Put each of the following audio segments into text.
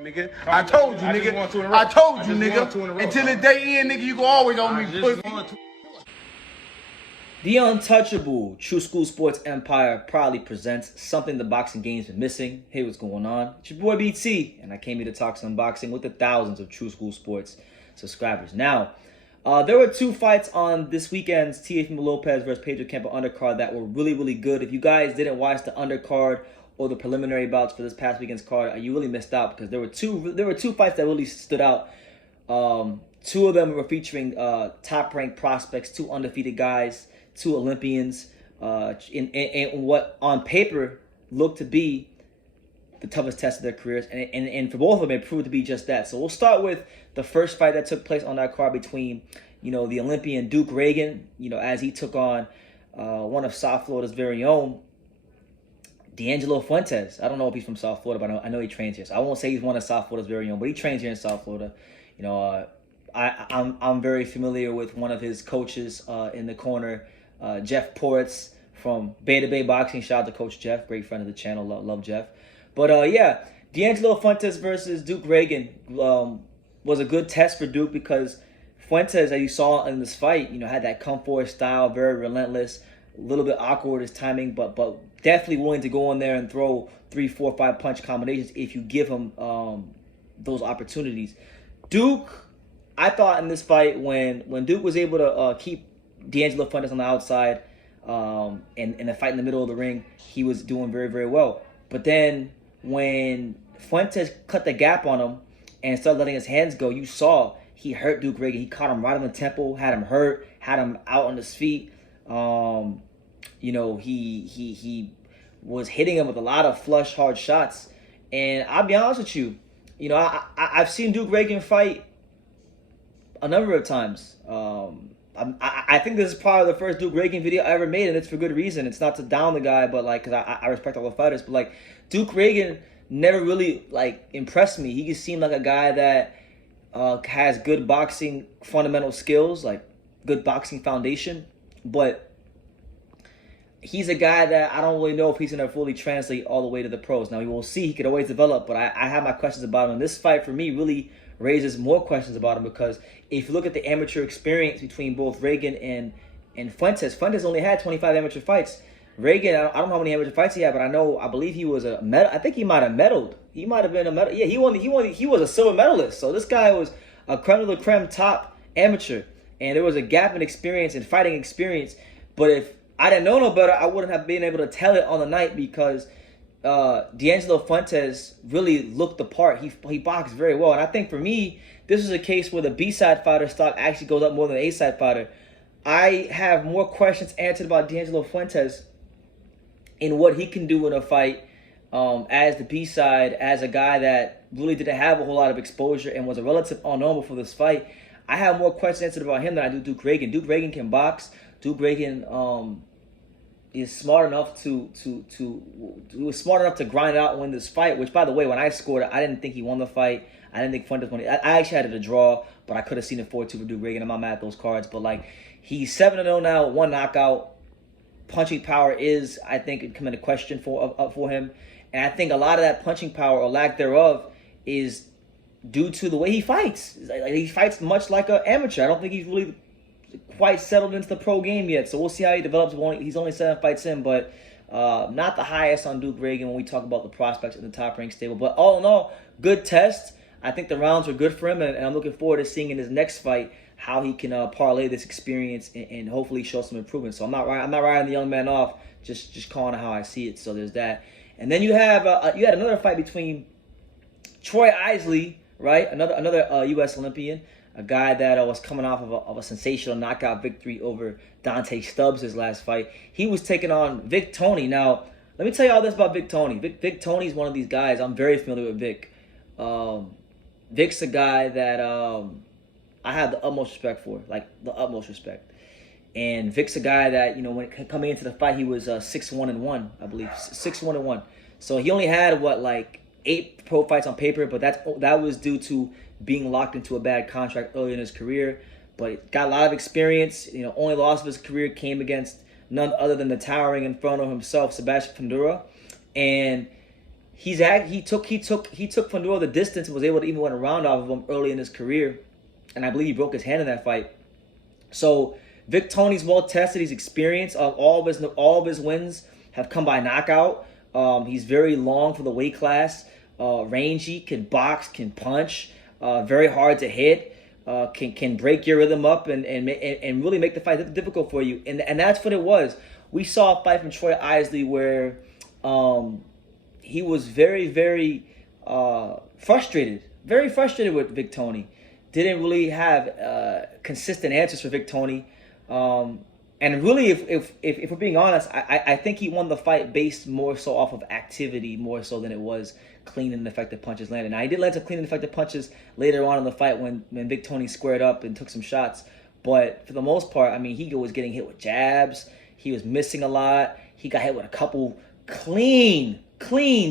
Nigga, I told you, nigga. I told you, nigga. Until the day end, nigga, you can always on me, pussy. The untouchable True School Sports Empire proudly presents something the boxing game's been missing. Hey, what's going on? It's your boy BT, and I came here to talk some boxing with the thousands of True School Sports subscribers. Now, there were two fights on this weekend's Teofimo Lopez versus Pedro Campo undercard that were really, really good. If you guys didn't watch the undercard or the preliminary bouts for this past weekend's card, you really missed out because there were two fights that really stood out. Two of them were featuring top-ranked prospects, two undefeated guys, two Olympians, in what on paper looked to be the toughest test of their careers, and for both of them, it proved to be just that. So we'll start with the first fight that took place on that card between, the Olympian Duke Ragan, as he took on one of South Florida's very own, D'Angelo Fuentes. I don't know if he's from South Florida, but I know he trains here. So I won't say he's one of South Florida's very own, but he trains here in South Florida. I'm very familiar with one of his coaches in the corner, Jeff Ports from Beta Bay Boxing. Shout out to Coach Jeff, great friend of the channel. Love Jeff. But D'Angelo Fuentes versus Duke Ragan was a good test for Duke because Fuentes, as you saw in this fight, had that come forward style, very relentless, a little bit awkward his timing, but definitely willing to go in there and throw 3, 4, 5 punch combinations if you give him those opportunities. Duke, I thought in this fight when Duke was able to keep D'Angelo Fuentes on the outside and the fight in the middle of the ring, he was doing very, very well. But then when Fuentes cut the gap on him and started letting his hands go, you saw he hurt Duke Ragan. He caught him right on the temple, had him hurt, had him out on his feet. He was hitting him with a lot of flush, hard shots. And I'll be honest with you, I've seen Duke Ragan fight a number of times. I think this is probably the first Duke Ragan video I ever made, and it's for good reason. It's not to down the guy, but because I respect all the fighters. But Duke Ragan never really impressed me. He just seemed like a guy that has good boxing fundamental skills, good boxing foundation, but he's a guy that I don't really know if he's going to fully translate all the way to the pros. Now, we will see. He could always develop, but I have my questions about him. And this fight, for me, really raises more questions about him because if you look at the amateur experience between both Ragan and Fuentes only had 25 amateur fights. Ragan, I don't know how many amateur fights he had, but I believe he was a medal. I think he might have medaled. He might have been a medal. Yeah, he was a silver medalist. So this guy was a creme de la creme top amateur. And there was a gap in experience and fighting experience. But if I didn't know no better, I wouldn't have been able to tell it on the night because D'Angelo Fuentes really looked the part. He boxed very well. And I think for me, this is a case where the B-side fighter stock actually goes up more than the A-side fighter. I have more questions answered about D'Angelo Fuentes in what he can do in a fight as the B-side, as a guy that really didn't have a whole lot of exposure and was a relative unknown before this fight. I have more questions answered about him than I do Duke Ragan. Duke Ragan can box. Duke Ragan is smart enough to grind it out and win this fight. Which, by the way, when I scored it, I didn't think he won the fight. I didn't think Fuentes won it. I actually had it a draw, but I could have seen it 4-2 for Duke Ragan. I'm not mad at those cards, but he's 7-0 now, 1 knockout. Punching power is, I think, coming into question for him, and I think a lot of that punching power or lack thereof is due to the way he fights. He fights much like an amateur. I don't think he's really quite settled into the pro game yet, so we'll see how he develops. He's only 7 fights in, but not the highest on Duke Ragan when we talk about the prospects in the top rank stable. But all in all, good test. I think the rounds were good for him, and I'm looking forward to seeing in his next fight how he can parlay this experience and hopefully show some improvement. So I'm not riding the young man off, just calling it how I see it. So there's that. And then you had another fight between Troy Isley, right? Another U.S. Olympian, a guy that was coming off of a sensational knockout victory over Dante Stubbs his last fight. He was taking on Vic Toney. Now, let me tell you all this about Vic Toney. Vic Toney is one of these guys. I'm very familiar with Vic. Vic's a guy that I have the utmost respect for, the utmost respect. And Vic's a guy that, when coming into the fight, he was 6-1-1, I believe, 6-1-1. So he only had 8 pro fights on paper, but that was due to being locked into a bad contract early in his career. But he got a lot of experience. Only loss of his career came against none other than the towering Inferno himself, Sebastian Fundora. And he took Fundora the distance and was able to even win a round off of him early in his career, and I believe he broke his hand in that fight. So Vic Toney's well tested. He's experienced. All of his wins have come by knockout. He's very long for the weight class. Rangy, can box, can punch. Very hard to hit. Can break your rhythm up and really make the fight difficult for you. And that's what it was. We saw a fight from Troy Isley where he was very, very frustrated. Very frustrated with Vic Toney. Didn't really have consistent answers for Vic Toney. And really, if we're being honest, I think he won the fight based more so off of activity, more so than it was clean and effective punches landed. Now, he did land some clean and effective punches later on in the fight when Vic Toney squared up and took some shots. But for the most part, I mean, he was getting hit with jabs. He was missing a lot. He got hit with a couple clean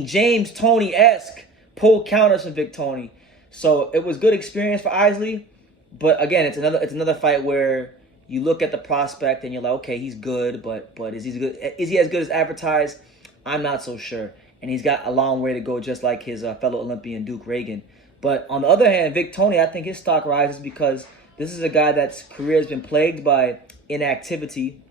James Toney-esque pull counters from Vic Toney. So it was good experience for Isley. But again, it's another fight where you look at the prospect and you're like, okay, he's good, but is he good? Is he as good as advertised? I'm not so sure. And he's got a long way to go, just like his fellow Olympian Duke Ragan. But on the other hand, Vic Toney, I think his stock rises because this is a guy that's career has been plagued by inactivity,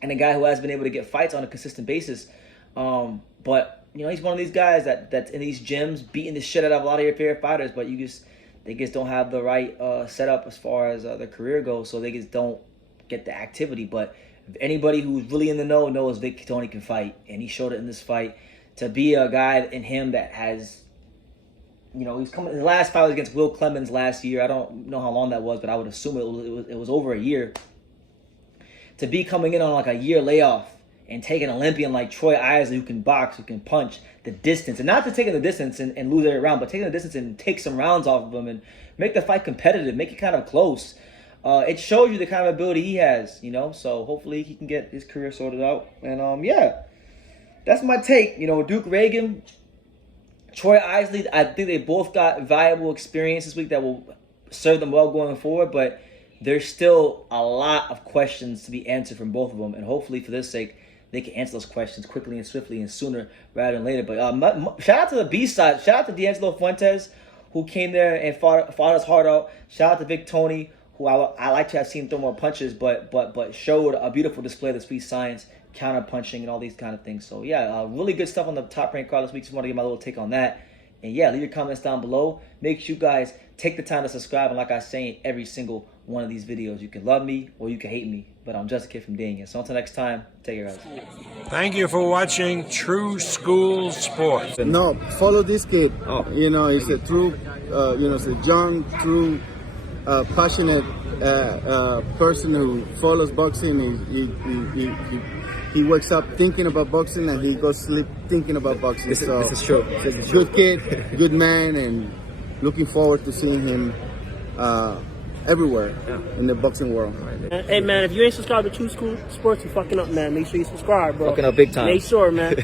and a guy who has been able to get fights on a consistent basis. But you know, he's one of these guys that's in these gyms beating the shit out of a lot of your favorite fighters, but they just don't have the right setup as far as their career goes, so they just don't get the activity. But if anybody who's really in the know knows Vic Toney can fight, and he showed it in this fight. To be a guy in him that has, you know, his last fight was against Will Clemens last year. I don't know how long that was, but I would assume it was over a year. To be coming in on like a year layoff and take an Olympian like Troy Isley, who can box, who can punch the distance, and not to taking the distance and lose every round, but taking the distance and take some rounds off of him and make the fight competitive, make it kind of close. It shows you the kind of ability he has, you know. So hopefully he can get his career sorted out. And yeah, that's my take. You know, Duke Ragan, Troy Isley, I think they both got valuable experience this week that will serve them well going forward, but there's still a lot of questions to be answered from both of them, and hopefully for this sake, they can answer those questions quickly and swiftly and sooner rather than later. But shout out to the B-side. Shout out to D'Angelo Fuentes, who came there and fought his heart out. Shout out to Vic Toney, who I like to have seen throw more punches, but showed a beautiful display of the sweet science, counter punching, and all these kind of things. So yeah, really good stuff on the Top Rank card this week. Just want to give my little take on that. And yeah, leave your comments down below. Make sure you guys take the time to subscribe. And like I say in every single one of these videos, you can love me or you can hate me, but I'm just a kid from Dania. So until next time, take care, guys. Thank you for watching True School Sports. No, follow this kid. Oh. You know, he's a true, he's a young, true, passionate person who follows boxing. He wakes up thinking about boxing and he goes to sleep thinking about boxing. This is true. Good kid, good man, and looking forward to seeing him everywhere in the boxing world. Hey man, if you ain't subscribed to True School Sports, you fucking up, man. Make sure you subscribe, bro. Fucking up big time. Make sure, man.